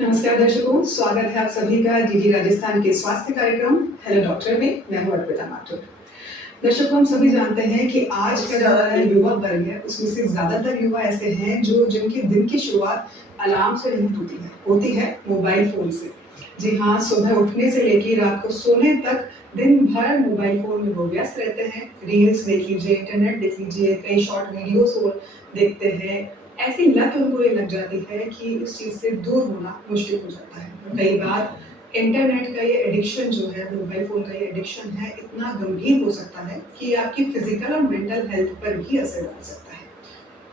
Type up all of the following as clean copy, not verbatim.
नमस्कार दर्शकों, स्वागत है आप सभी का डीडी राजस्थान के स्वास्थ्य कार्यक्रम हेलो डॉक्टर में। मैं हूं अर्पिता माथुर। दर्शकों, हम सभी जानते हैं कि आज का जो हमारा युवा वर्ग है उसमें से ज्यादातर युवा ऐसे हैं जो जिनके दिन की शुरुआत अलार्म से नहीं होती है मोबाइल फोन से। जी हाँ, सुबह उठने से लेकर रात को सोने तक दिन भर मोबाइल फोन में वो व्यस्त रहते हैं। रील्स देख लीजिए, इंटरनेट देख लीजिए, कई शॉर्ट वीडियोस और देखते हैं। ऐसी लत उनको ये लग जाती है कि उस चीज से दूर होना मुश्किल हो जाता है। कई बार इंटरनेट का ये एडिक्शन जो है, मोबाइल फोन का ये एडिक्शन है, इतना गंभीर हो सकता है कि आपकी फिजिकल और मेंटल हेल्थ पर भी असर डाल सकता है।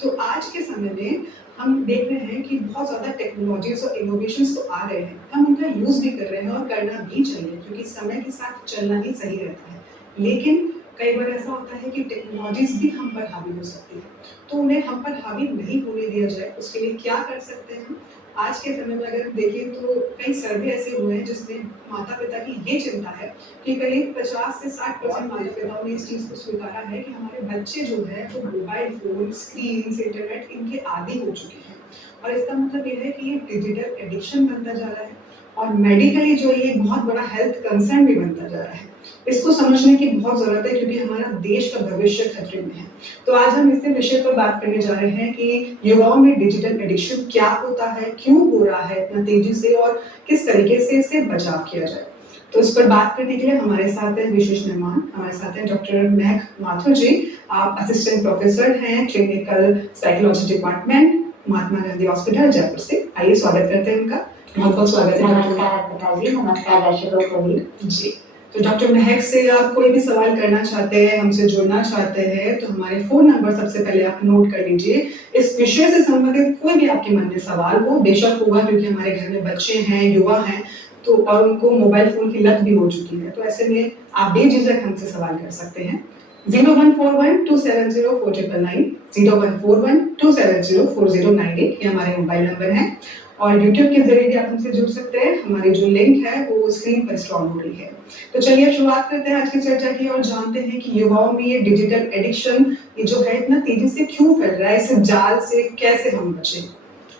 तो आज के समय में हम देख रहे हैं कि बहुत ज़्यादा टेक्नोलॉजीज़ और इनोवेशंस तो आ रहे हैं, हम उनका यूज़ भी कर रहे हैं और करना भी चाहिए क्योंकि समय के साथ चलना ही सही रहता है। लेकिन कई बार ऐसा होता है कि टेक्नोलॉजीज़ भी हम पर हावी हो सकती है, तो उन्हें हम पर हावी नहीं होने दिया जाए, उसके लिए क्या कर सकते हैं हम? आज के समय में अगर हम देखें तो कई सर्वे ऐसे हुए हैं जिसमें माता-पिता की ये चिंता है कि करीब 50 से 60% माता-पिताओं ने इस चीज़ को स्वीकारा है कि हमारे बच्चे जो है वो मोबाइल फ़ोन, स्क्रीन्स, इंटरनेट इनके आदी हो चुके हैं। और इसका मतलब ये है कि ये डिजिटल एडिक्शन बनता जा रहा है और मेडिकली जो ये बहुत बड़ा हेल्थ कंसर्न भी बनता जा रहा है। इसको समझने की बहुत ज़रूरत है क्योंकि हमारा देश का भविष्य खतरे में है। तो आज हम इसी विषय पर बात करने जा रहे हैं कि युवाओं में डिजिटल एडिक्शन क्या होता है, क्यों हो रहा है इतना तेजी से और किस तरीके से इससे बचाव किया जाए। तो इस पर बात करने के लिए हमारे साथ हैं विशेष मेहमान, हमारे साथ हैं डॉक्टर महक माथुर जी। आप असिस्टेंट प्रोफेसर हैं clinical psychology department, Mahatma Gandhi hospital Jaipur से। आइए स्वागत करते हैं उनका। बहुत बहुत स्वागत है। नमस्कार जी, नमस्कार दर्शकों को भी जी। तो डॉक्टर महक से आप कोई भी सवाल करना चाहते हैं, हमसे जुड़ना चाहते हैं तो हमारे फोन नंबर सबसे पहले आप नोट कर लीजिए। इस विषय से संबंधित कोई भी आपके मन में सवाल हो, बेशक होगा क्योंकि हमारे घर में बच्चे हैं, युवा हैं, तो और उनको मोबाइल फोन की लत भी हो चुकी है, तो ऐसे में आप बेझिझक हमसे सवाल कर सकते हैं। 0141-270-4999, 0141-270-4098 ये हमारे मोबाइल नंबर हैं। और यूट्यूब के जरिए भी आप हमसे जुड़ सकते हैं। हमारी जो लिंक है वो स्क्रीन पर स्क्रॉल हो रही है। तो चलिए शुरुआत करते हैं आज की चर्चा की और जानते हैं कि युवाओं में ये डिजिटल एडिक्शन ये जो है इतना तेजी से क्यों फैल रहा है, इस जाल से कैसे हम बचें।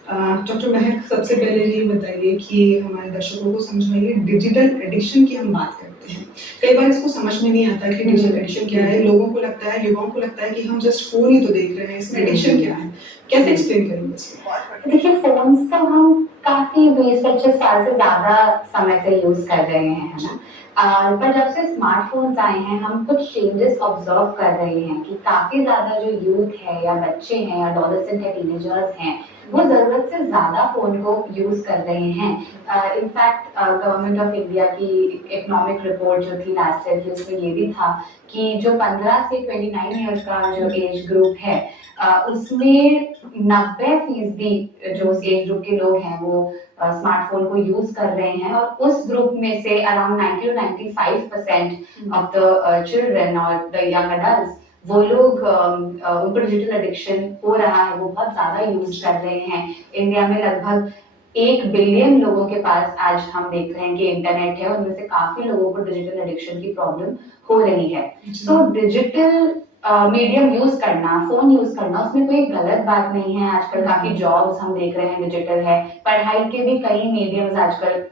डॉक्टर महक, सबसे पहले ये बताइए कि हमारे दर्शकों को समझाइए डिजिटल एडिक्शन की हम बात करते हैं। कई बार इसको समझ में नहीं आता कि डिजिटल एडिक्शन क्या है। लोगों को लगता है, युवाओं को लगता है कि हम जस्ट फोन ही तो देख रहे हैं, इसमें एडिक्शन क्या है? कैसे एक्सप्लेन करेंगे इसको? देखिए, फोन्स तो हम काफी 20-25 साल से ज्यादा समय से यूज कर रहे हैं, है ना। पर जब से स्मार्टफोन्स आए हैं हम कुछ चेंजेस ऑब्जर्व कर रहे हैं कि काफी ज्यादा जो यूथ है या बच्चे हैं या एडोलेसेंट या टीनेजर्स हैं वो जरूरत से ज्यादा फोन को यूज कर रहे हैं। इनफैक्ट गवर्नमेंट ऑफ इंडिया की इकोनॉमिक रिपोर्ट जो थी लास्ट ईयर की, उसमें ये भी था कि जो 15 से 29 ईयर्स का जो एज ग्रुप है उसमें 90% जो एज ग्रुप के लोग हैं वो स्मार्टफोन को यूज कर रहे हैं और उस ग्रुप में से अराउंड 90-95% ऑफ द चिल्ड्रन और द यंग अडल्ट्स वो लोग उनको डिजिटल एडिक्शन हो रहा है, वो बहुत ज्यादा यूज कर रहे हैं। इंडिया में लगभग 1 बिलियन लोगों के पास आज हम देख रहे हैं कि इंटरनेट है, उनमें से काफी लोगों को डिजिटल एडिक्शन की प्रॉब्लम हो रही है। सो डिजिटल मीडियम यूज करना, फोन यूज करना, उसमें कोई गलत बात नहीं है। आजकल काफी जॉब्स हम देख रहे हैं डिजिटल है, पढ़ाई के भी कई मीडियम्स आजकल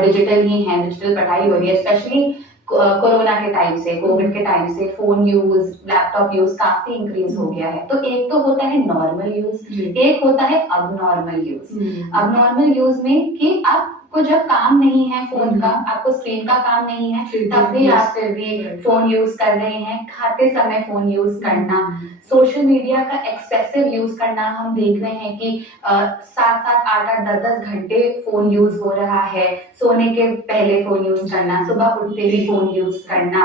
डिजिटल ही हैं, डिजिटल पढ़ाई हो रही है। स्पेशली कोरोना के टाइम से, कोविड के टाइम से फोन यूज, लैपटॉप यूज काफी इंक्रीज हो गया है। तो एक तो होता है नॉर्मल यूज, एक होता है अबनॉर्मल यूज। अबनॉर्मल यूज में कि आपको जब काम नहीं है फोन का, आपको स्क्रीन का काम नहीं है, तब भी आप फिर भी फोन यूज कर रहे हैं। खाते समय फोन यूज करना, सोशल मीडिया का एक्सेसिव यूज करना, हम देख रहे हैं कि 7-7, 8-8, 10-10 घंटे फोन यूज हो रहा है। सोने के पहले फोन यूज करना, सुबह उठते ही फोन यूज करना।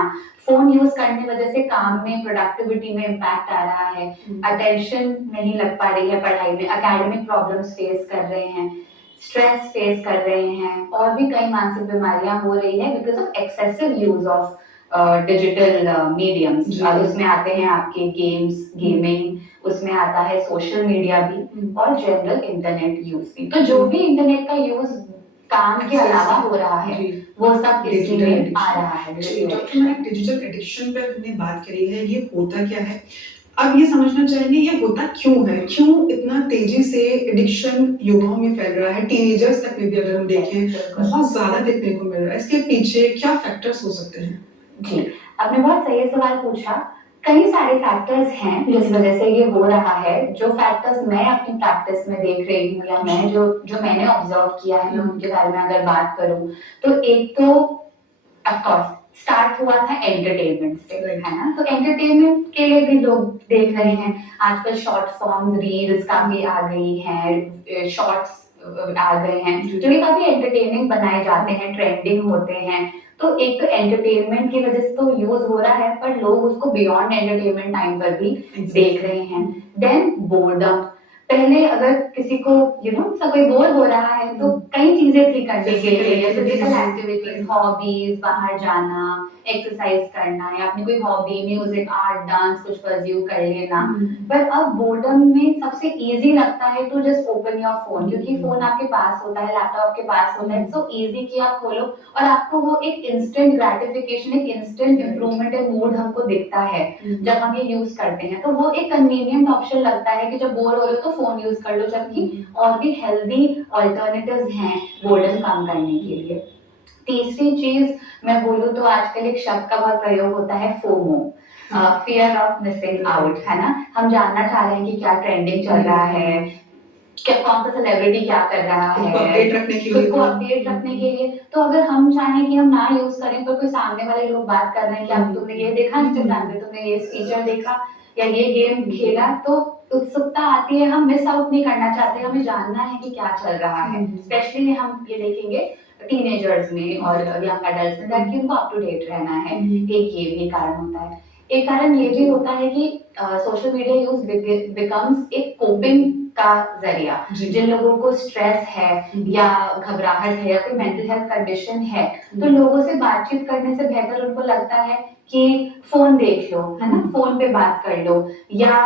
फोन यूज करने वजह से काम में, प्रोडक्टिविटी में इम्पैक्ट आ रहा है, अटेंशन नहीं लग पा रही है पढ़ाई में, एकेडमिक प्रॉब्लम्स फेस कर रहे हैं, स्ट्रेस फेस कर रहे हैं और भी कई मानसिक बीमारियां हो रही है because of excessive use of digital mediums. उसमें आते हैं आपके गेम्स, गेमिंग, उसमें आता है सोशल मीडिया भी और जनरल इंटरनेट यूज भी। तो जो भी इंटरनेट का यूज काम के अलावा हो रहा है वो सब इसमें आ रहा है। डॉक्टर मैंने डिजिटल एडिक्शन पर हमने बात करी है, ये होता क्या है? अब ये समझना चाहेंगे ये होता क्यों है? क्यों इतना तेज़ी से एडिक्शन युवाओं में फैल रहा है? टीनेजर्स तक में भी अगर हम देखें, बिल्कुल। बहुत ज़्यादा देखने को मिल रहा है। इसके पीछे क्या फैक्टर्स हो सकते हैं? जी, आपने बहुत सही सवाल पूछा। कई सारे फैक्टर्स हैं जिस वजह से ये हो रहा है। जो फैक्टर्स मैं अपनी प्रैक्टिस में देख रही हूँ या मैं जो जो मैंने ऑब्जर्व किया है, मैं उनके बारे में अगर बात करूँ, तो एक तो ऑफ कोर्स स्टार्ट हुआ था एंटरटेनमेंट से, है ना? तो एंटरटेनमेंट के लिए भी लोग देख रहे हैं। आजकल शॉर्ट फॉर्म रील्स काफ़ी आ गई हैं, शॉर्ट्स आ गए हैं, जो कि काफ़ी एंटरटेनिंग बनाए जाते हैं, ट्रेंडिंग होते हैं। तो एक तो एंटरटेनमेंट की वजह से तो यूज़ हो रहा है, पर लोग उसको बियॉन्ड एंटरटेनमेंट टाइम पर भी देख रहे हैं। देन बोर्डम, पहले अगर किसी को सब कोई बोर हो रहा है तो कई चीजें थी करने के लिए, या फिजिकल एक्टिविटीज, हॉबीज, बाहर जाना, एक्सरसाइज करना, या अपनी कोई हॉबी, म्यूजिक, आर्ट, डांस कुछ परस्यू कर लेना। पर अब बोर्डम में सबसे इजी लगता है to just open your phone, क्योंकि फोन आपके पास होता है, लैपटॉप आपके पास होता है, सो इजी कि आप खोलो और आपको वो एक इंस्टेंट ग्रेटिफिकेशन, एक इंस्टेंट इम्प्रूवमेंट इन मूड हमको दिखता है जब हम ये यूज करते हैं। तो वो एक कन्वीनियंट ऑप्शन लगता है कि जब बोर हो रहे हो तो फोन यूज कर लो, जबकि और भी हेल्दी ऑल्टरनेटिव्स हैं बोर्डम कम करने के लिए। तीसरी चीज मैं बोलूँ तो आजकल एक शब्द का बहुत प्रयोग होता है, FOMO, fear of missing out, है ना? हम जानना चाह रहे हैं कि क्या ट्रेंडिंग चल रहा है, क्या कौन सा सेलिब्रिटी क्या कर रहा है, खुद को अपडेट रखने के लिए। तो अगर हम चाहें कि हम ना यूज करें, तो कोई सामने वाले लोग बात कर रहे हैं कि अब तुमने ये देखा इंस्टाग्राम पे, तुमने ये फीचर देखा या ये गेम खेला, तो उत्सुकता आती है, हम मिस आउट नहीं करना चाहते, हमें जानना है कि क्या चल रहा है। स्पेशली हम ये देखेंगे टीनेजर्स में और यंग एडल्ट्स में, ताकि उनको अप टू डेट रहना है। एक ये भी कारण होता है। एक कारण ये भी होता है कि सोशल मीडिया यूज बिकम्स एक कोपिंग का जरिया। जिन लोगों को स्ट्रेस है या घबराहट है या कोई मेंटल हेल्थ कंडीशन है, तो लोगों से बातचीत करने से बेहतर उनको लगता है कि फोन देख लो, है ना, फोन पे बात कर लो, या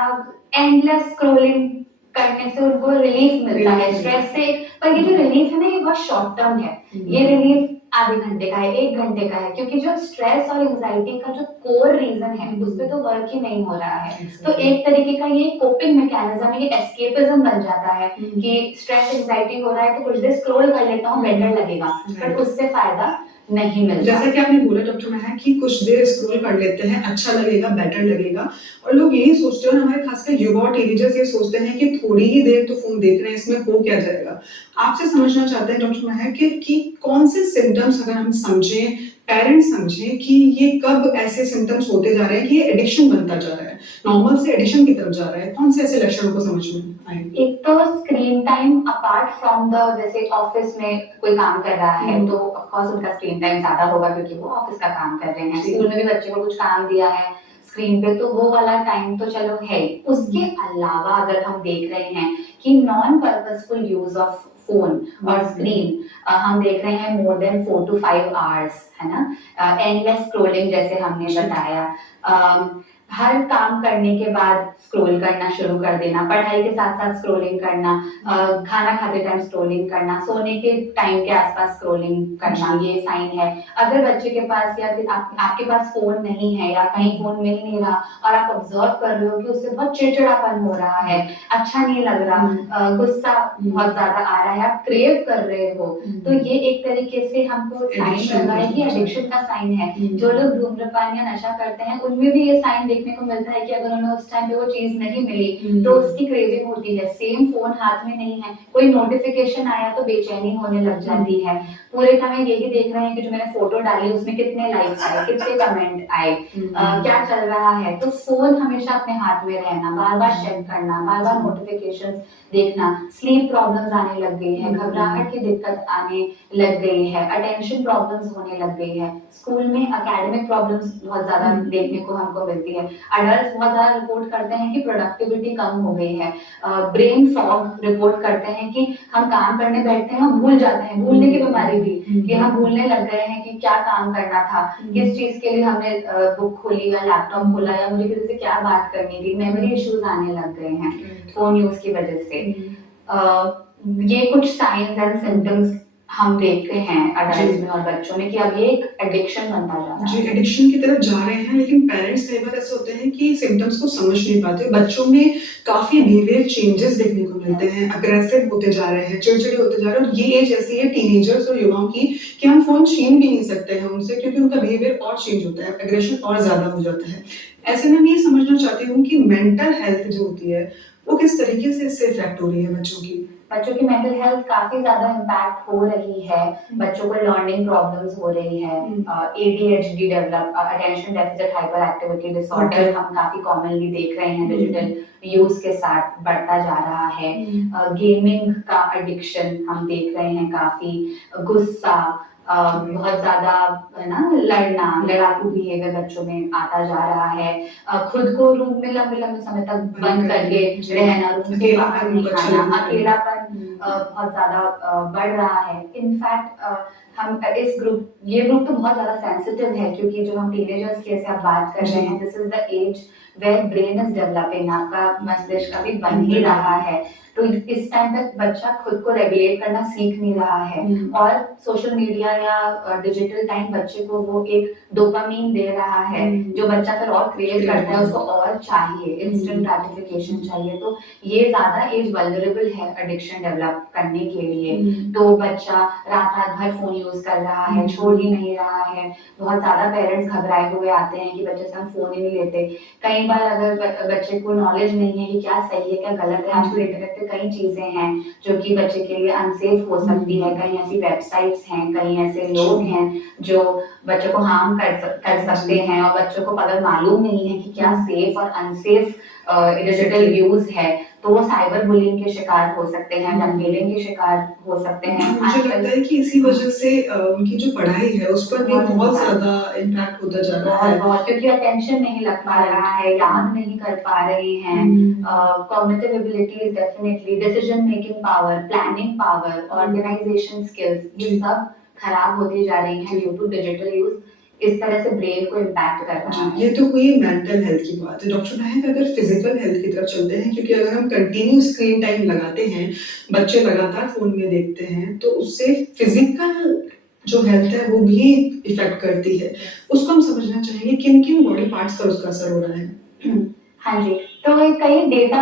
एंडलेस स्क्रॉलिंग करने से उनको रिलीफ मिलता है स्ट्रेस से। पर ये जो रिलीफ है ना, ये बहुत शॉर्ट टर्म है। ये रिलीफ आधे घंटे का है, 1 घंटे का है, क्योंकि जो स्ट्रेस और एंजाइटी का जो कोर रीजन है उस पे तो वर्क ही नहीं हो रहा है। तो एक तरीके का ये कोपिंग मैकेनिज्म, ये एस्केपिज्म बन जाता है कि स्ट्रेस एंजाइटी हो रहा है तो कुछ देर स्क्रॉल कर लेता हूँ, बेटर लगेगा, बट उससे फायदा नहीं मिलता। जैसा कि आपने बोला डॉक्टर महक कि कुछ देर स्क्रॉल कर लेते हैं, अच्छा लगेगा, बेटर लगेगा, और लोग यही सोचते हैं, और हमारे खासकर युवा और टीनेजर्स ये सोचते हैं कि थोड़ी ही देर तो फोन देख रहे हैं, इसमें हो क्या जाएगा। आपसे समझना चाहते हैं डॉक्टर महक कि कौन से सिम्टम्स अगर हम समझें, पेरेंट्स समझें कि ये कब ऐसे सिम्टम्स होते जा रहे हैं कि ये एडिक्शन बनता जा रहा है, नॉर्मल से एडिक्शन की तरफ जा रहा है, कौन से ऐसे लक्षणों को समझ में आए? एक तो screen time apart from the, जैसे ऑफिस में कोई काम कर रहा है तो ऑफ कोर्स उनका स्क्रीन टाइम ज्यादा होगा क्योंकि वो ऑफिस का काम कर रहे हैं। स्कूल में भी बच्चे को कुछ काम दिया है स्क्रीन पे, तो वो वाला टाइम तो चलो है। उसके अलावा अगर हम देख रहे हैं कि non purposeful use of phone और स्क्रीन हम देख रहे हैं मोर देन 4 to 5 आवर्स, है ना, एंडलेस स्क्रॉलिंग जैसे हमने बताया, हर काम करने के बाद स्क्रॉल करना शुरू कर देना, पढ़ाई के साथ साथ स्क्रॉलिंग करना, खाना खाते टाइम स्क्रॉलिंग करना, सोने के टाइम के आसपास स्क्रॉलिंग करना, ये साइन है। अगर बच्चे के पास या फिर आपके पास फोन नहीं है या कहीं फोन मिल नहीं रहा और आप ऑब्जर्व कर रहे हो कि उससे बहुत चिड़चिड़ापन हो रहा है, अच्छा नहीं लग रहा, गुस्सा बहुत ज्यादा आ रहा है, आप क्रेव कर रहे हो, तो ये एक तरीके से हमको साइन लग रहा है कि एडिक्शन का साइन है। जो लोग धूम्रपान या नशा करते हैं उनमें भी ये साइन देखने को मिलता है कि अगर उन्हें उस टाइम पे वो चीज नहीं मिली तो उसकी क्रेविंग होती है। सेम फोन हाथ में नहीं है, कोई नोटिफिकेशन आया तो बेचैनी होने लग जाती है। पूरे टाइम यही देख रहे हैं कि जो मैंने फोटो डाली उसमें कितने लाइक्स आए, कितने कमेंट आए, क्या चल रहा है। तो फोन हमेशा अपने हाथ में रहना, बार बार चेक करना, बार बार नोटिफिकेशन देखना, स्लीप प्रॉब्लम्स आने लग गई है, घबराहट की दिक्कत आने लग गई है, अटेंशन प्रॉब्लम्स होने लग गई है, स्कूल में एकेडमिक प्रॉब्लम्स बहुत ज्यादा देखने को हमको मिलती है। अडल्ट बहुत ज्यादा रिपोर्ट करते हैं कि प्रोडक्टिविटी कम हो गई है, ब्रेन फॉग रिपोर्ट करते हैं कि हम काम करने बैठते हैं हम भूल जाते हैं, भूलने की बीमारी भी, कि हम भूलने लग गए हैं कि क्या काम करना था, किस चीज के लिए हमने बुक खोली या लैपटॉप खोला या मुझे किसी से क्या बात करनी थी। मेमोरी इश्यूज आने लग गए हैं फोन यूज की वजह से। ये कुछ साइंस एंड सिम्टम्स हम देखते हैं जी। अडल्ट में और बच्चों में कि अब ये एक एडिक्शन बनता जा रहा जी, है। एडिक्शन की तरफ जा रहे हैं, लेकिन पेरेंट्स कई बार ऐसे होते हैं कि सिम्पटम्स को समझ नहीं पाते। बच्चों में काफ़ी बिहेवियर चेंजेस देखने को मिलते हैं, अग्रेसिव होते जा रहे हैं, चिड़चिड़े होते जा रहे हैं और ये एज ऐसी है टीनेजर्स और युवाओं की कि हम फ़ोन छीन भी नहीं सकते हैं उनसे क्योंकि उनका बिहेवियर और चेंज होता है, एग्रेशन और ज़्यादा हो जाता है। ऐसे में मैं ये समझना चाहती हूँ कि मेंटल हेल्थ जो होती है, वो किस तरीके से इससे इफ़ेक्ट हो रही है बच्चों की? बच्चों की मेंटल हेल्थ काफी ज्यादा इम्पैक्ट हो रही है। बच्चों को लर्निंग प्रॉब्लम्स हो रही है, ADHD develop, attention deficit hyper activity disorder okay. हम काफी कॉमनली देख रहे हैं, हुँ। डिजिटल यूज के साथ बढ़ता जा रहा है। गेमिंग का एडिक्शन हम देख रहे हैं काफी, गुस्सा, बहुत ज्यादा है ना, लड़ना, लड़ाकू बिहेवियर बच्चों में आता जा रहा है। खुद को रूम में लंबे लंबे समय तक बंद करके जी। रहना, रूम से बाहर अकेलापन नहीं उनको अच्छा आना, लगने लगा। अकेलापन हुँ। बहुत ज्यादा बढ़ रहा है। इनफैक्ट हम इस ग्रुप, ये ग्रुप तो बहुत ज्यादा सेंसिटिव है क्योंकि जो हम टीनेजर्स की ऐसे आप बात कर रहे जी। हैं, this is the age where brain is developing, आपका मस्तिष्क अभी बन ही बन रहा रहा है। तो इस टाइम तक बच्चा खुद को रेगुलेट करना सीख नहीं रहा है हुँ। और सोशल मीडिया या डिजिटल टाइम बच्चे को वो एक डोपामीन दे रहा है जो बच्चा फिर और क्रिएट करता है, उसको और चाहिए, इंस्टेंट ग्रेटिफिकेशन चाहिए। तो ये ज्यादा एज वल्नरेबल है एडिक्शन डेवलप करने के लिए। तो बच्चा रात रात भर फोन यूज कर रहा है, छोड़ ही नहीं रहा है। बहुत ज्यादा पेरेंट्स घबराए हुए आते हैं कि बच्चे से हम फोन ही नहीं लेते। कई बार अगर बच्चे को नॉलेज नहीं है कि क्या सही है क्या गलत है, आजकल इंटरनेट पे कई चीजें हैं जो कि बच्चे के लिए अनसेफ हो सकती है। कई ऐसी वेबसाइट्स हैं, कई ऐसे लोग हैं जो बच्चों को हार्म कर सकते हैं और बच्चों को अगर मालूम नहीं है कि क्या सेफ और अनसेफ डिजिटल यूज है तो वो साइबर बुलिंग के शिकार हो सकते हैं, ब्लैकमेलिंग के शिकार हो सकते हैं। मुझे लगता है कि इसी वजह से उनकी जो पढ़ाई है उस पर भी बहुत ज़्यादा इम्पैक्ट होता जा रहा है। बहुत क्योंकि अटेंशन नहीं लग पा रहा है, याद नहीं कर पा रहे हैं। Cognitive abilities definitely, decision making power, planning power, organisation skills, ये सब खराब होती जा रही हैं ड्यू टू डिजिटल यूज। इस तरह से ब्रेन को इम्पैक्ट कर रहा है। ये तो हुई मेंटल हेल्थ की बात है। डॉक्टर महक, अगर फिजिकल हेल्थ की तरफ चलते हैं, क्योंकि अगर हम कंटिन्यू स्क्रीन टाइम लगाते हैं, बच्चे लगातार फोन में देखते हैं, तो उससे फिजिकल जो हेल्थ है वो भी इफेक्ट करती है। उसको हम समझना चाहेंगे किन किन बॉडी पार्ट्स पर उसका असर हो रहा है। हाँ जी, तो कई डेटा,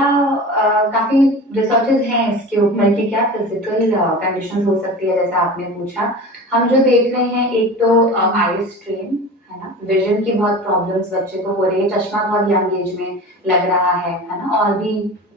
काफी रिसर्चेज हैं इसके ऊपर कि क्या फिजिकल कंडीशंस हो सकती है, जैसा आपने पूछा। हम जो देख रहे हैं, एक तो आई स्ट्रेन है ना, विजन की बहुत प्रॉब्लम्स बच्चे को हो रही है, चश्मा बहुत यंग एज में लग रहा है ना, और भी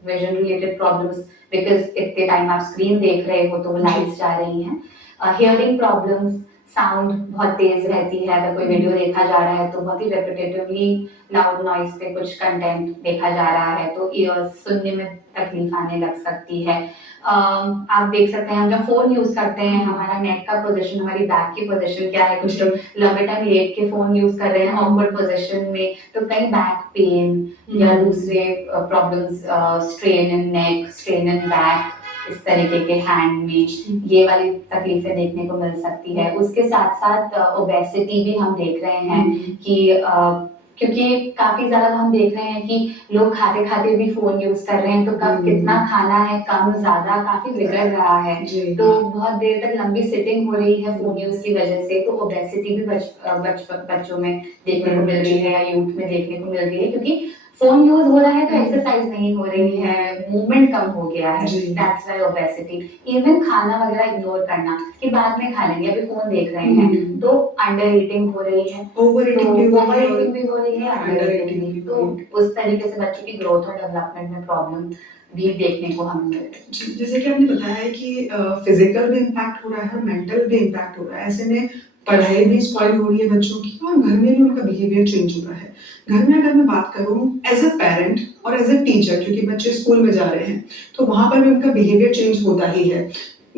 विजन रिलेटेड प्रॉब्लम्स, बिकॉज इतने टाइम आप स्क्रीन देख रहे हो तो वो लाइट्स जा रही हैं। हियरिंग प्रॉब्लम्स, साउंड बहुत तेज रहती है, अगर कोई वीडियो देखा जा रहा है तो बहुत ही रेपिटेटिवली लाउड नॉइज पे कुछ कंटेंट देखा जा रहा है तो ईयर्स सुनने में तकलीफ आने लग सकती है। आप देख सकते हैं, हम जब फोन यूज करते हैं, हमारा नेक का पोजीशन, हमारी बैक की पोजीशन क्या है, कुछ लोग लंबे टाइम लेट के फोन यूज कर रहे हैं ऑकवर्ड पोजीशन में, तो कई बैक पेन या दूसरे problems, strain in neck, strain in back, इस तरीके के हैंड में ये वाली तकलीफें देखने को मिल सकती है। उसके साथ साथ ओबेसिटी भी हम देख रहे हैं कि क्योंकि काफी ज्यादा हम देख रहे हैं कि लोग खाते खाते भी फोन यूज कर रहे हैं, तो कब कितना खाना है, कम ज्यादा काफी बिगड़ रहा है। तो बहुत देर तक लंबी सिटिंग हो रही है फोन यूज की वजह से, तो ओबेसिटी भी बच्चों में देखने को मिल रही है या यूथ में देखने को मिल रही है, क्योंकि फोन यूज हो रहा है तो एक्सरसाइज नहीं हो रही है, मूवमेंट कम हो गया है, दैट्स व्हाई ओबेसिटी। इवन खाना वगैरह इग्नोर करना कि बाद में खा लेंगे, अभी फोन देख रहे हैं, तो अंडर ईटिंग हो रही है, ओवर ईटिंग भी हो रही है, अंडर ईटिंग भी। तो उस तरीके से बच्चों की ग्रोथ और डेवलपमेंट में प्रॉब्लम भी देखने को हमें मिल रही है। जैसे कि आपने बताया है कि फिजिकल भी इम्पैक्ट हो रहा है और मेंटल भी इम्पैक्ट हो रहा है। ऐसे में पढ़ाई भी स्पॉइल हो रही है बच्चों की और घर में भी उनका बिहेवियर चेंज हो रहा है। घर में अगर मैं बात करूँ एज अ पेरेंट और एज अ टीचर, क्योंकि बच्चे स्कूल में जा रहे हैं, तो वहाँ पर भी उनका बिहेवियर चेंज होता ही है।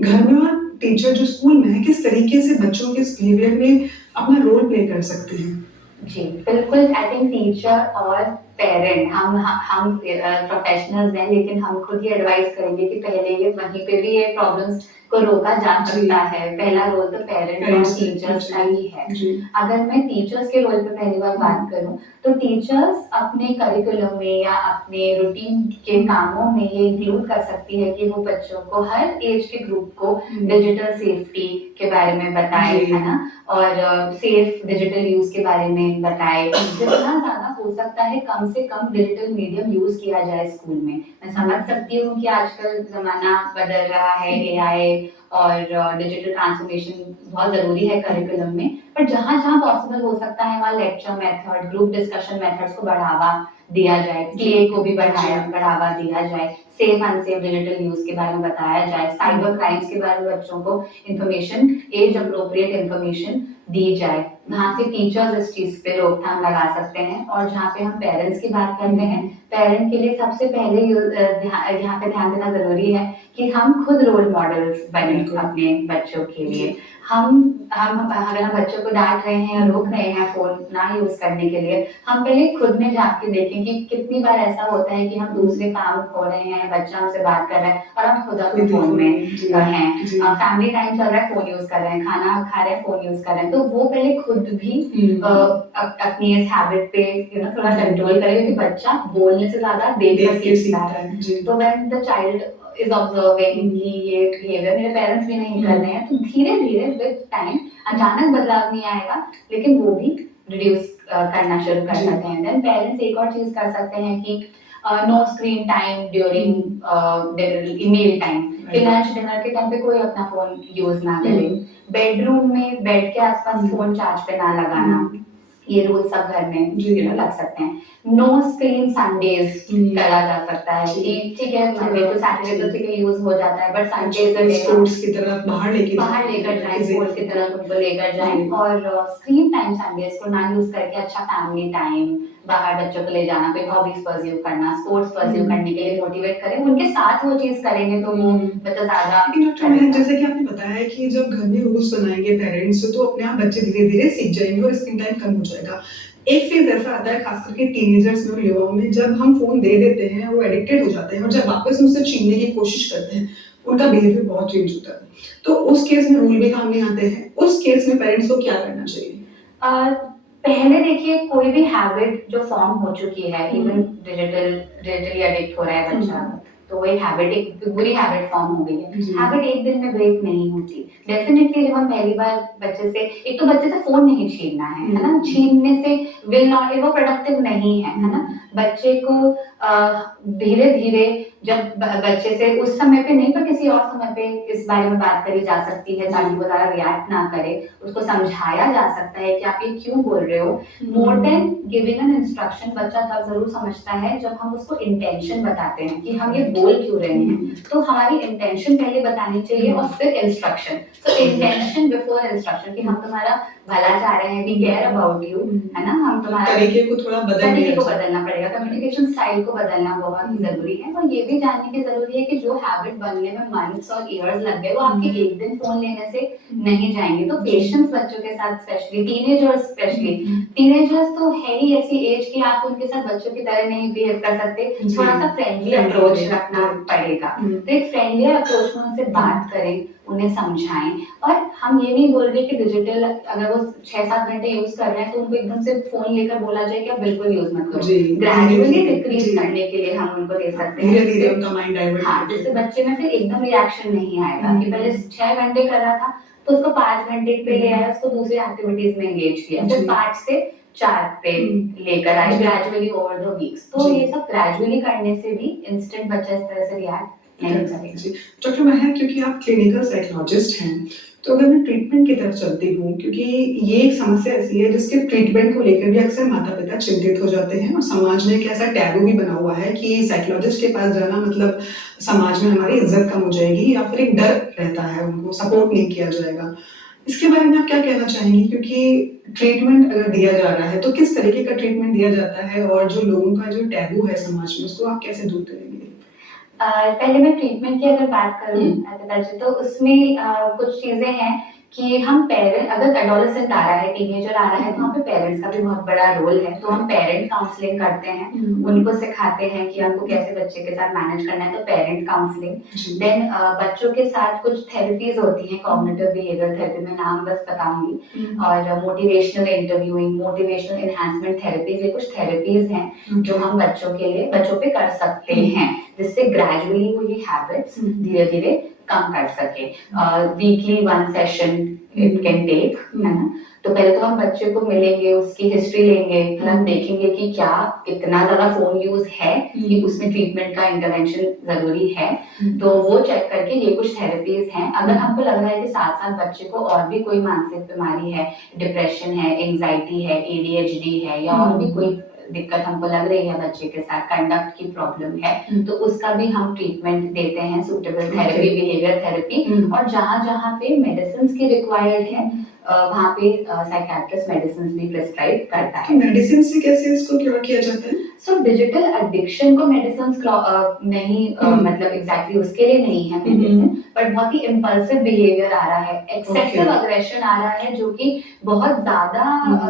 घर में और टीचर जो स्कूल में है, किस तरीके से बच्चों के इस बिहेवियर में अपना रोल प्ले कर सकते हैं? जी बिल्कुल, आई थिंक टीचर और पेरेंट, हम प्रोफेशनल्स हैं, लेकिन हम खुद ही एडवाइस करेंगे कि पहले ये वहीं पे भी ये प्रॉब्लम्स को रोका जा जी। सकता है। पहला रोल तो पेरेंट और पेरेंट्स टीचर्स का ही है। जी अगर मैं टीचर्स के रोल पे पहली बार बात करूं तो टीचर्स अपने करिकुलम में या अपने रूटीन के कामों में ये इंक्लूड कर सकती है कि वो बच्चों को हर एज के ग्रुप को डिजिटल सेफ्टी के बारे में बताए, जी। है ना, और सेफ डिजिटल यूज के बारे में बताए। जितना ज्यादा हो सकता है कम से कम डिजिटल मीडियम यूज किया जाए स्कूल में। मैं समझ सकती हूँ कि आजकल जमाना बदल रहा है, एआई और डिजिटल ट्रांसफॉर्मेशन बहुत जरूरी है करिकुलम में, पर जहाँ जहाँ पॉसिबल हो सकता है वहाँ lecture method, group discussion methods को बढ़ावा दिया जाए, प्ले को भी बढ़ावा दिया जाए, सेफ अनसेफ डिजिटल यूज के बारे में बताया जाए, साइबर क्राइम्स के बारे में बच्चों को इंफॉर्मेशन, एज अप्रोप्रिएट इंफॉर्मेशन दी जाए। जहाँ से टीचर्स इस चीज पे रोकथाम लगा सकते हैं। और जहाँ पे हम पेरेंट्स की बात करते हैं, पेरेंट के लिए सबसे पहले यहाँ पे ध्यान देना जरूरी है कि हम खुद रोल मॉडल्स बने अपने बच्चों के लिए। हम अगर हम बच्चों को डांट रहे हैं या रोक रहे हैं फोन ना यूज करने के लिए, हम पहले खुद में जाके देखें कि कितनी बार ऐसा होता है कि हम दूसरे काम हो रहे हैं, बच्चा हमसे बात कर रहा है और हम खुद अपने फोन में हैं, फैमिली टाइम चल रहा है, फोन यूज कर रहे हैं, खाना खा रहे हैं, फोन यूज कर रहे हैं। तो वो पहले खुद भी अपनी इस हैबिट पे थोड़ा कंट्रोल करें, क्योंकि बच्चा बोलने से ज्यादा देख कर सीखता है। तो when the child is observing कि ये बिहेवियर मेरे पेरेंट्स भी नहीं कर रहे हैं, तो धीरे धीरे विद टाइम अचानक बदलाव नहीं आएगा, लेकिन वो भी रिड्यूस करना शुरू कर सकते हैं। देन पेरेंट्स एक और चीज कर सकते हैं कि no screen time during meal time, कि लंच डिनर के टाइम पे कोई अपना फोन यूज ना करे, बेडरूम में बेड के आसपास फोन चार्ज पे ना लगाना, ये रूल सब घर में लग सकते हैं। नो स्क्रीन संडेज करा जा सकता है कि ठीक है मंडे टू सैटरडे तो ठीक है यूज हो जाता है, बट संडेज स्पोर्ट्स की तरफ बाहर लेकर जाएं, स्पोर्ट्स की तरफ उनको लेकर जाएं, और स्क्रीन टाइम संडेज को ना यूज करके अच्छा फैमिली टाइम, बाहर बच्चों को ले जाना, कोई हॉबीज परस्यू करना, स्पोर्ट्स परस्यू करने के लिए मोटिवेट करें, उनके साथ वो चीज करेंगे तो वो बच्चा ज्यादा। जैसे कि आपने बताया कि जब घर में रूल्स बनाएंगे पेरेंट्स तो अपने आप बच्चे धीरे धीरे सीख जाएंगे और स्क्रीन टाइम कम हो जाएगा। एक फेज ऐसा आता है खास करके टीनेजर्स में और युवाओं में, जब हम फोन दे देते हैं वो एडिक्टेड हो जाते हैं और जब वापस उनसे छीनने की कोशिश करते हैं उनका बिहेवियर बहुत चेंज होता है। तो उस केस में रूल भी काम नहीं आते हैं। उस केस में पेरेंट्स को क्या करना चाहिए? पहले देखिए, कोई भी हैबिट जो फॉर्म हो चुकी है, इवन डिजिटली एडिक्ट हो रहा है बच्चा, तो वो एक बुरी हैबिट फॉर्म हो गई है। हैबिट एक दिन में ब्रेक नहीं होती। डेफिनेटली जब हम पहली बार बच्चे से, एक तो बच्चे से फोन नहीं छीनना है ना, छीनने से विल नॉट, वो प्रोडक्टिव नहीं है ना। बच्चे को धीरे धीरे जब बच्चे से उस समय पे नहीं पर किसी और समय पे इस बारे में बात करी जा सकती है ताकि वो ज्यादा रिएक्ट ना करे, उसको समझाया जा सकता है कि आप ये क्यों बोल रहे हो। More than giving an instruction, बच्चा तब जरूर समझता है जब हम उसको इंटेंशन बताते हैं कि हम ये बोल क्यों रहे हैं। तो हमारी इंटेंशन पहले बतानी चाहिए और फिर इंस्ट्रक्शन। सो इंटेंशन बिफोर इंस्ट्रक्शन, कि हम तुम्हारा भला चाह रहे हैं, वी केयर अबाउट यू, है ना, हम तुम्हारा तरीके को थोड़ा बदलना पड़ेगा, कम्युनिकेशन स्टाइल को बदलना बहुत ही जरूरी है। और ये भी जानने की जरूरी है कि जो हैबिट बनने में मंथ्स और इयर्स लग गए वो आपके एक दिन फोन लेने से नहीं जाएंगे। तो पेशेंस बच्चों के साथ, स्पेशली टीनेजर्स तो है ही ऐसी एज कि आप उनके साथ बच्चों की तरह नहीं बिहेव कर सकते, थोड़ा सा फ्रेंडली अप्रोच रखना पड़ेगा। तो एक फ्रेंडली अप्रोच में उनसे बात करें, उन्हें समझाएं। और हम ये नहीं बोल रहे कि डिजिटल अगर वो 6-7 घंटे यूज कर रहे हैं तो उनको एकदम से फोन लेकर बोला जाए कि आप बिल्कुल यूज मत करो। ग्रेजुअली डिक्रीज करने के लिए हम उनको दे सकते हैं, धीरे उनका माइंड डाइवर्ट, हाँ, जिससे बच्चे में फिर एकदम रिएक्शन नहीं आएगा कि पहले 6 घंटे कर रहा था तो उसको 5 घंटे पे ले आया, उसको दूसरी एक्टिविटीज में एंगेज किया, फिर 5 से 4 पे लेकर आए ग्रेजुअली ओवर द वीक्स। तो ये सब ग्रेजुअली करने से भी इंस्टेंट बच्चा इस तरह से रिएक्ट नहीं करेगा। डॉक्टर महक, क्योंकि आप क्लिनिकल साइकोलॉजिस्ट हैं, तो अगर मैं ट्रीटमेंट की तरफ चलती हूँ, क्योंकि ये एक समस्या ऐसी है जिसके ट्रीटमेंट को लेकर भी अक्सर माता पिता चिंतित हो जाते हैं और समाज में एक ऐसा टैबू भी बना हुआ है कि साइकोलॉजिस्ट के पास जाना मतलब समाज में हमारी इज्जत कम हो जाएगी या फिर एक डर रहता है, उनको सपोर्ट नहीं किया जाएगा। इसके बारे में आप क्या कहना चाहेंगी? क्योंकि ट्रीटमेंट अगर दिया जा रहा है तो किस तरीके का ट्रीटमेंट दिया जाता है और जो लोगों का जो टैबू है समाज में उसको आप कैसे दूर करेंगे? पहले मैं ट्रीटमेंट की अगर बात करूं तो उसमें कुछ चीजें हैं कि हम पेरेंट अगर एडोलेसेंट आ रहा है, टीनेजर आ रहा है, तो वहाँ पे पेरेंट्स का भी बहुत बड़ा रोल है। तो हम पेरेंट काउंसलिंग करते हैं, उनको सिखाते हैं कि आपको कैसे बच्चे के साथ मैनेज करना है, तो पेरेंट काउंसलिंग। देन बच्चों के साथ कुछ थेरेपीज होती हैं, कॉग्निटिव बिहेवियर थेरेपी, मैं नाम बस बताऊंगी, और motivational interviewing, motivational enhancement therapies, ये कुछ थेरेपीज हैं जो हम बच्चों के लिए बच्चों पे कर सकते हैं, जिससे ग्रेजुअली वो ये हैबिट्स धीरे धीरे कम कर सके। Weekly 1 session it can take, है ना। तो पहले तो हम बच्चे को मिलेंगे, उसकी हिस्ट्री लेंगे, फिर हम देखेंगे कि क्या इतना ज्यादा फोन यूज है कि उसमें ट्रीटमेंट का इंटरवेंशन जरूरी है। तो वो चेक करके ये कुछ थेरेपीज हैं। अगर हमको लग रहा है कि साथ साथ बच्चे को और भी कोई मानसिक बीमारी है, डिप्रेशन है, एंजाइटी है, एडीएचडी है, या और भी कोई दिक्कत हमको लग रही है बच्चे के साथ, कंडक्ट की प्रॉब्लम है, तो उसका भी हम ट्रीटमेंट देते हैं, सुटेबल थेरेपी, बिहेवियर थेरेपी। और जहाँ जहाँ पे मेडिसिन की रिक्वायर्ड है वहाँ पे साइकियाट्रिस्ट मेडिसिन भी प्रिस्क्राइब करता है। मेडिसिन से कैसे इसको क्योर किया जाता है? सो डिजिटल एडिक्शन को मेडिसिन नहीं मतलब एग्जैक्टली उसके लिए नहीं है मेडिसिन, बट बहुत ही इम्पल्सिव बिहेवियर आ रहा है, एक्सेसिव अग्रेशन आ रहा है, जो कि बहुत ज्यादा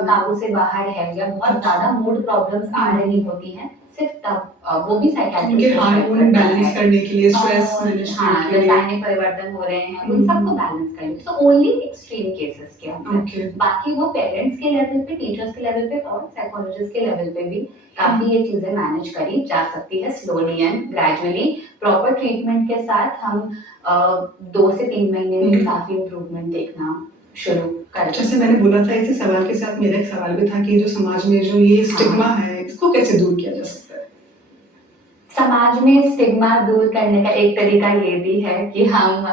काबू से बाहर है, या बहुत ज्यादा मूड प्रॉब्लम्स आ रही होती हैं, सिर्फ तब वो भी साइकियाट्रिस्ट हार्मोन बैलेंस करने के लिए, स्ट्रेस मैनेज करने के लिए, रासायनिक परिवर्तन हो रहे हैं, उन सबको बैलेंस करने, सो ओनली एक्सट्रीम केसेस के अंदर। बाकी वो पेरेंट्स के लेवल पे, टीचर्स के लेवल पे और साइकोलॉजिस्ट के लेवल पे भी काफी ये चीजें मैनेज करी जा सकती है, slowly and gradually. Proper treatment के साथ हम 2 से 3 महीने में काफी इम्प्रूवमेंट देखना शुरू कर। जैसे मैंने बोला था, इसी सवाल के साथ मेरा एक सवाल भी था कि जो समाज में जो ये स्टिग्मा है, इसको कैसे दूर किया जा सकता है? समाज में स्टिग्मा दूर करने का एक तरीका ये भी है कि हम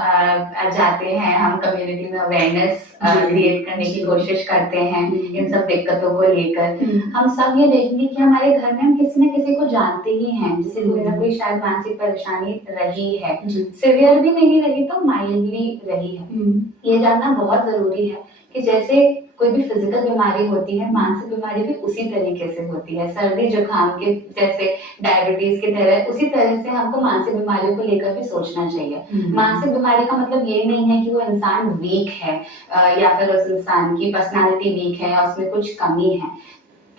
जाते हैं, हम कम्युनिटी में अवेयरनेस क्रिएट करने की कोशिश करते हैं इन सब दिक्कतों को लेकर। हम सब ये देखेंगे कि हमारे घर में हम किसी न किसी को जानते ही हैं, जिसे कोई ना कोई शायद मानसिक परेशानी रही है, सिवियर भी नहीं रही तो माइल्डली रही है। ये जानना बहुत जरूरी है कि जैसे कोई भी फिजिकल बीमारी होती है, मानसिक बीमारी भी उसी तरीके से होती है। सर्दी जुकाम के जैसे डायबिटीज की तरह, उसी तरह से हमको मानसिक बीमारियों को लेकर भी सोचना चाहिए। मानसिक बीमारी का मतलब ये नहीं है कि वो इंसान वीक है या फिर उस इंसान की पर्सनालिटी वीक है या उसमें कुछ कमी है।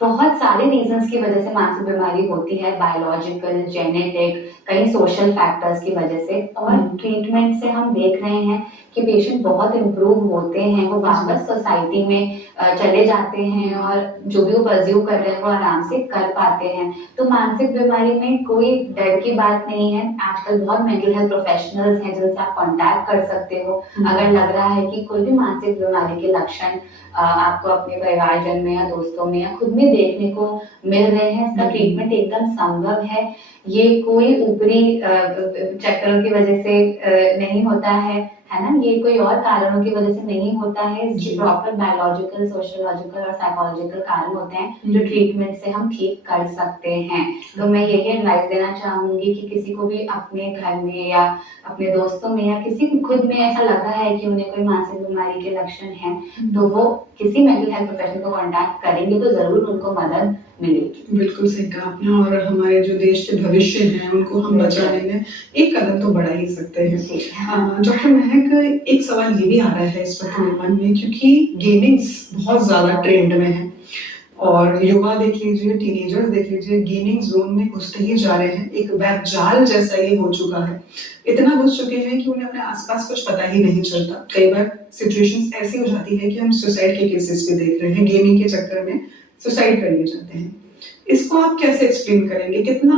बहुत सारे रीजंस की वजह से मानसिक बीमारी होती है, बायोलॉजिकल, जेनेटिक, कई सोशल फैक्टर्स की वजह से। और ट्रीटमेंट से हम देख रहे हैं कि पेशेंट बहुत इम्प्रूव होते हैं, वो वापस सोसाइटी में चले जाते हैं और जो भी वो परस्यू कर रहे हैं वो आराम से कर पाते हैं। तो मानसिक बीमारी में कोई डर की बात नहीं है। आजकल बहुत मेंटल हेल्थ प्रोफेशनल्स हैं जिनसे आप कांटेक्ट कर सकते हो अगर लग रहा है कि कोई भी मानसिक बीमारी के लक्षण आपको अपने परिवारजन में या दोस्तों में या खुद में देखने को मिल रहे हैं। इसका ट्रीटमेंट एकदम संभव है। ये कोई ऊपरी चक्करों की वजह से नहीं होता है ना, ये कोई और कारणों की वजह से नहीं होता है। इसके प्रॉपर बायोलॉजिकल, सोशियोलॉजिकल और साइकोलॉजिकल कारण होते हैं जो ट्रीटमेंट से हम ठीक कर सकते हैं। तो मैं यही एडवाइस देना चाहूंगी कि किसी को भी अपने घर में या अपने दोस्तों में या किसी खुद में ऐसा लग रहा है कि उन्हें कोई मानसिक बीमारी के लक्षण हैं, तो वो किसी मेंटल हेल्थ प्रोफेशनल को कांटेक्ट करेंगे तो जरूर उनको मदद मिलेगी। बिल्कुल सही कहा आपने। और हमारे जो देश के भविष्य हैं उनको हम बचाने में एक कदम तो बढ़ा ही सकते हैं। डॉक्टर महक, एक सवाल ये भी आ रहा है इस वक्त मेरे मन में, क्योंकि गेमिंग्स बहुत ज्यादा ट्रेंड में है और युवा देख लीजिए, टीनेजर्स देख लीजिए, गेमिंग जोन में घुसते ही जा रहे हैं। एक वेब जाल जैसा ये हो चुका है, इतना घुस चुके हैं कि उन्हें अपने आसपास कुछ पता ही नहीं चलता। कई बार सिचुएशंस ऐसी हो जाती है कि हम सुसाइड के केसेस भी देख रहे हैं, गेमिंग के चक्कर में सुसाइड कर लिए जाते हैं। इसको आप कैसे एक्सप्लेन करेंगे? कितना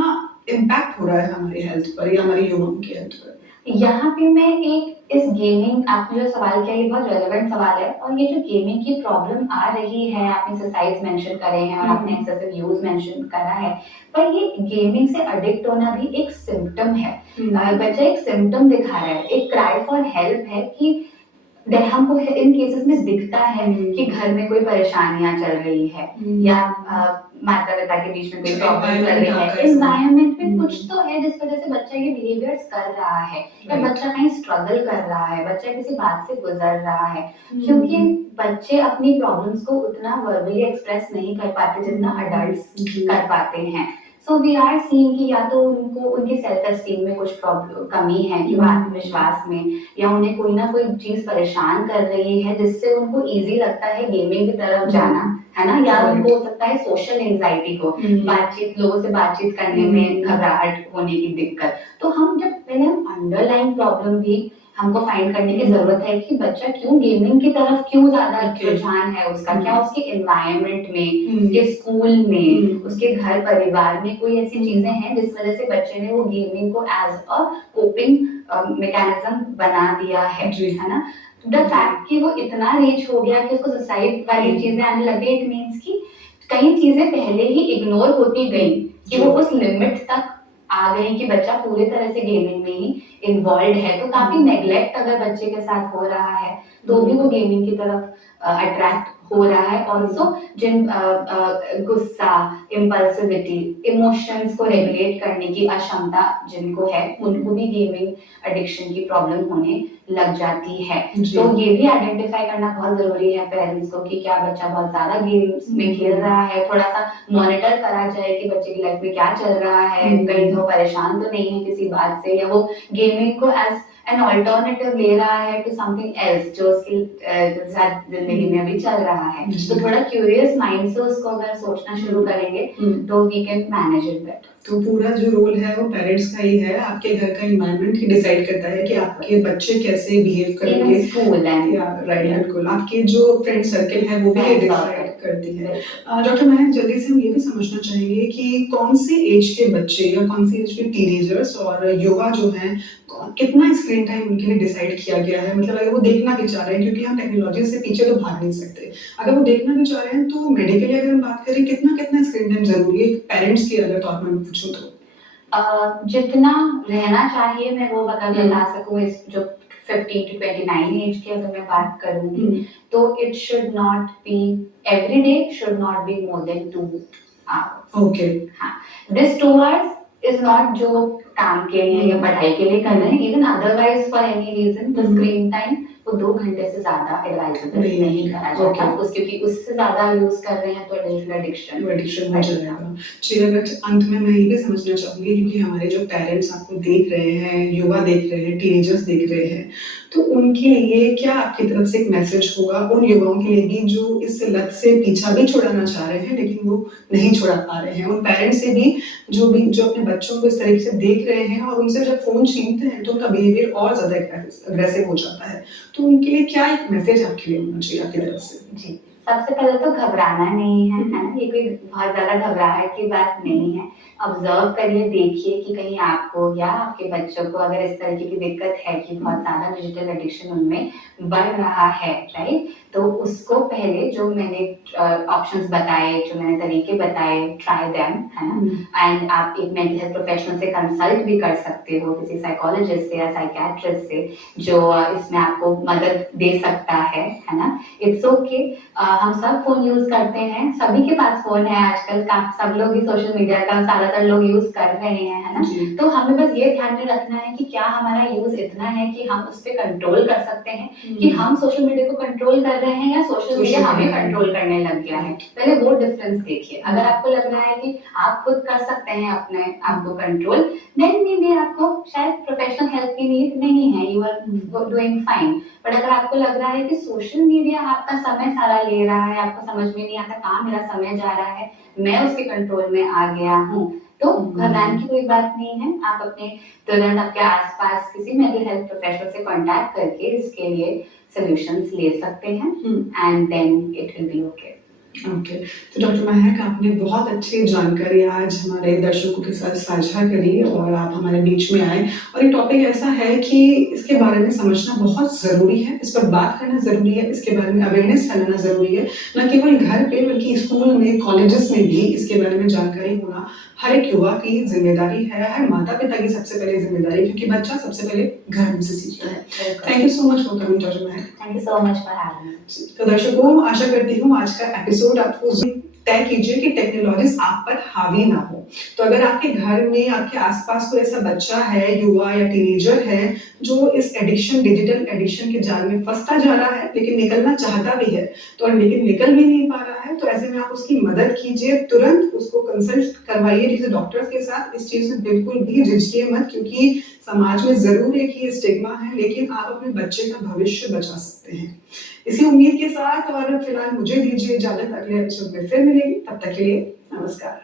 इम्पैक्ट हो रहा है हमारी हेल्थ पर या हमारी युवाओं की हेल्थ पर? यहाँ पे मैं एक इस गेमिंग, आपने जो सवाल किया ये बहुत रेलेवेंट सवाल है। और ये जो गेमिंग की प्रॉब्लम आ रही है, आपने एक्सरसाइज मेंशन करे हैं और आपने एक्सेसिव यूज मेंशन करा है, पर ये गेमिंग से एडिक्ट होना भी एक सिम्टम है। बच्चा एक सिम्टम दिखा रहा है, एक क्राई फॉर हेल्प है कि हमको इन केसेस में दिखता है कि घर में कोई परेशानियां चल रही है या माता पिता के बीच में कोई प्रॉब्लम चल रही है, एनवायरनमेंट में कुछ तो है जिस वजह से बच्चा ये बिहेवियर्स कर रहा है, या बच्चा कहीं स्ट्रगल कर रहा है, बच्चा किसी बात से गुजर रहा है। क्योंकि बच्चे अपनी प्रॉब्लम्स को उतना वर्बली एक्सप्रेस नहीं कर पाते जितना अडल्ट्स कर पाते हैं। सो वी आर सीइंग कि या तो उनको उनकी सेल्फ एस्टीम में कुछ प्रॉब्लम कमी है कि वो आत्मविश्वास में, या उन्हें कोई ना कोई चीज परेशान कर रही है जिससे उनको इजी लगता है गेमिंग की तरफ जाना, है ना, या उनको हो सकता है सोशल एंजाइटी को, बातचीत लोगों से बातचीत करने में घबराहट होने की दिक्कत। तो हम जब पहले हम अंडरलाइन प्रॉब्लम भी हमको फाइंड करने की जरूरत है कि बच्चा क्यों गेमिंग की तरफ क्यों ज्यादा रुझान है उसका, क्या उसके एनवायरनमेंट में, उसके स्कूल में, उसके घर परिवार में कोई ऐसी चीजें हैं जिस वजह से बच्चे ने वो गेमिंग को एज अ कोपिंग मैकेनिज्म बना दिया है ना। द फैक्ट कि वो इतना रीच हो गया कि उसको सुसाइड वाली चीजें आने लगे, इट मीन्स कि कई चीजें पहले ही इग्नोर होती गई कि वो उस लिमिट तक आ गई कि बच्चा पूरी तरह से गेमिंग में ही इन्वॉल्व है। तो काफी नेग्लेक्ट अगर बच्चे के साथ हो रहा है तो भी वो गेमिंग की तरफ अट्रैक्ट हो रहा है। ऑल्सो जिन गुस्सा, इम्पल्सिविटी, इमोशंस को रेगुलेट करने की अक्षमता जिनको है उनको भी गेमिंग एडिक्शन की प्रॉब्लम होने लग जाती है। तो ये भी आइडेंटिफाई करना बहुत जरूरी है पेरेंट्स को कि क्या बच्चा बहुत ज्यादा गेम्स में खेल रहा है, थोड़ा सा मॉनिटर करा जाए कि बच्चे की लाइफ में क्या चल रहा है, कहीं वो परेशान तो नहीं है किसी बात से, या वो गेमिंग को एज एन ऑल्टरनेटिव ले रहा है टू समथिंग एल्स जो उसकी साथ जिंदगी में अभी चल रहा है। तो थोड़ा क्यूरियस माइंड से उसको अगर सोचना शुरू करेंगे तो we can manage it better. तो पूरा जो रोल है वो पेरेंट्स का ही है, आपके घर का एनवायरनमेंट ही डिसाइड करता है कि आपके बच्चे कैसे बिहेव करेंगे। स्कूल एंड राइट, बिल्कुल आपके जो फ्रेंड सर्कल है वो भी डिसाइड करती है। डॉक्टर महक, जल्दी से हम ये भी समझना चाहेंगे कि कौन सी एज के बच्चे या कौन सी एज के टीनेजर्स और युवा जो हैं कितना स्क्रीन टाइम उनके लिए डिसाइड किया गया है। मतलब अगर वो देखना भी चाह रहे हैं, क्योंकि हम टेक्नोलॉजी से पीछे तो भाग नहीं सकते, अगर वो देखना भी चाह रहे हैं तो मेडिकली अगर हम बात करें कितना कितना स्क्रीन टाइम जरूरी है पेरेंट्स की अगर तौर पर पूछूं तो? जितना रहना चाहिए मैं वो बता सकूं, इस जो 15 to 29 एज की अगर मैं बात करूंगी तो it should not be every day, should not be more than 2 hours। Okay, हाँ, दिस 2 hours इज नॉट जो काम के लिए या पढ़ाई के लिए कर रहे हैं, even otherwise for any reason the screen time वो 2 घंटे से ज्यादा एडवाइजेबल नहीं करा जाता उसके, क्योंकि उससे ज्यादा यूज कर रहे हैं तो एडिक्शन हो जाएगा। जी, अगर अंत में मैं ये भी समझना चाहूंगी क्योंकि हमारे जो पेरेंट्स आपको देख रहे हैं, युवा देख रहे हैं, टीनेजर्स देख रहे हैं, तो उनके लिए क्या आपकी तरफ से एक मैसेज होगा उन युवाओं के लिए भी जो इस लत से पीछा भी छुड़ाना चाह रहे हैं लेकिन वो नहीं छुड़ा पा रहे हैं, उन पेरेंट्स से भी जो अपने बच्चों को इस तरीके से देख रहे हैं और उनसे जब फोन छीनते हैं तो उनका बिहेवियर और ज्यादा अग्रेसिव हो जाता है, तो उनके लिए क्या एक मैसेज आपके लिए होना चाहिए आपकी तरफ से? जी, सबसे पहले तो घबराना नहीं है, है ना, ये कोई बहुत ज्यादा घबराहट की बात नहीं है। ऑब्जर्व करिए, देखिए कि कहीं आपको या आपके बच्चों को अगर इस तरीके की दिक्कत है कि बहुत ज्यादा डिजिटल एडिक्शन उनमें बढ़ रहा है, राइट, तो उसको पहले जो मैंने ऑप्शंस बताए, जो मैंने तरीके बताए, ट्राई देम, है ना। एंड आप एक मेंटल हेल्थ प्रोफेशनल से कंसल्ट भी कर सकते हो, किसी साइकोलॉजिस्ट से या साइकियाट्रिस्ट से जो इसमें आपको मदद दे सकता है ना। इट्स ओके, हम सब फोन यूज करते हैं, सभी के पास फोन है आजकल, सब लोग ही सोशल मीडिया का ज्यादातर लोग यूज कर रहे हैं, है ना। तो हमें बस ये ध्यान में रखना है कि क्या हमारा यूज इतना है कि हम उस पर कंट्रोल कर सकते हैं कि हम सोशल मीडिया को कंट्रोल कर रहे हैं या सोशल मीडिया हमें कंट्रोल करने लग गया है। पहले वो डिफरेंस देखिए। अगर आपको लग रहा है कि आप खुद कर सकते हैं अपने आप को कंट्रोल, देन मे बी आपको शायद प्रोफेशनल हेल्प की नीड नहीं है, you are doing fine. But अगर आपको लग रहा है कि सोशल मीडिया आपका समय सारा ले रहा है, आपको समझ में नहीं आता कहाँ मेरा समय जा रहा है, मैं उसके कंट्रोल में आ गया हूँ, तो घबराने की कोई बात नहीं है। आप अपने तुरंत आपके आसपास किसी मेंटल हेल्थ प्रोफेशनल से कांटेक्ट करके इसके लिए सॉल्यूशंस ले सकते हैं and then it will be okay. Okay, तो डॉक्टर महक, आपने बहुत अच्छी जानकारी आज हमारे दर्शकों के साथ साझा करी और आप हमारे बीच में आए, और ये टॉपिक ऐसा है कि इसके बारे में समझना बहुत ज़रूरी है, इस पर बात करना ज़रूरी है, इसके बारे में अवेयरनेस फैलाना ज़रूरी है, न केवल घर पे बल्कि स्कूल में, कॉलेजेस में भी इसके बारे में जानकारी होना हर एक युवा की जिम्मेदारी है, हर माता पिता की सबसे पहले जिम्मेदारी, क्योंकि बच्चा सबसे पहले घर में से सीखता है। Thank you so much for coming doctor Mahak. Thank you so much for having me. तो दर्शकों, आशा करती हूँ आज का एपिसोड आपको तय कीजिए कि टेक्नोलॉजीज आप पर हावी ना हो। तो अगर आपके घर में, आपके आसपास कोई ऐसा बच्चा है, युवा या टीनेजर है जो इस एडिक्शन, डिजिटल एडिक्शन के जाल में फंसता जा रहा है लेकिन निकलना चाहता भी है, तो लेकिन निकल भी नहीं पा रहा है, तो ऐसे में आप उसकी मदद कीजिए, तुरंत उसको कंसल्ट करवाइए किसी डॉक्टर के साथ। इस चीज़ में बिल्कुल भी झिझकिए मत, क्योंकि समाज में ज़रूर एक ये स्टिग्मा है, लेकिन आप अपने बच्चे का भविष्य बचा सकते हैं। इसी उम्मीद के साथ और फिलहाल मुझे दीजिए इजाज़त, अगले एपिसोड में फिर मिलेंगे, तब तक के लिए नमस्कार।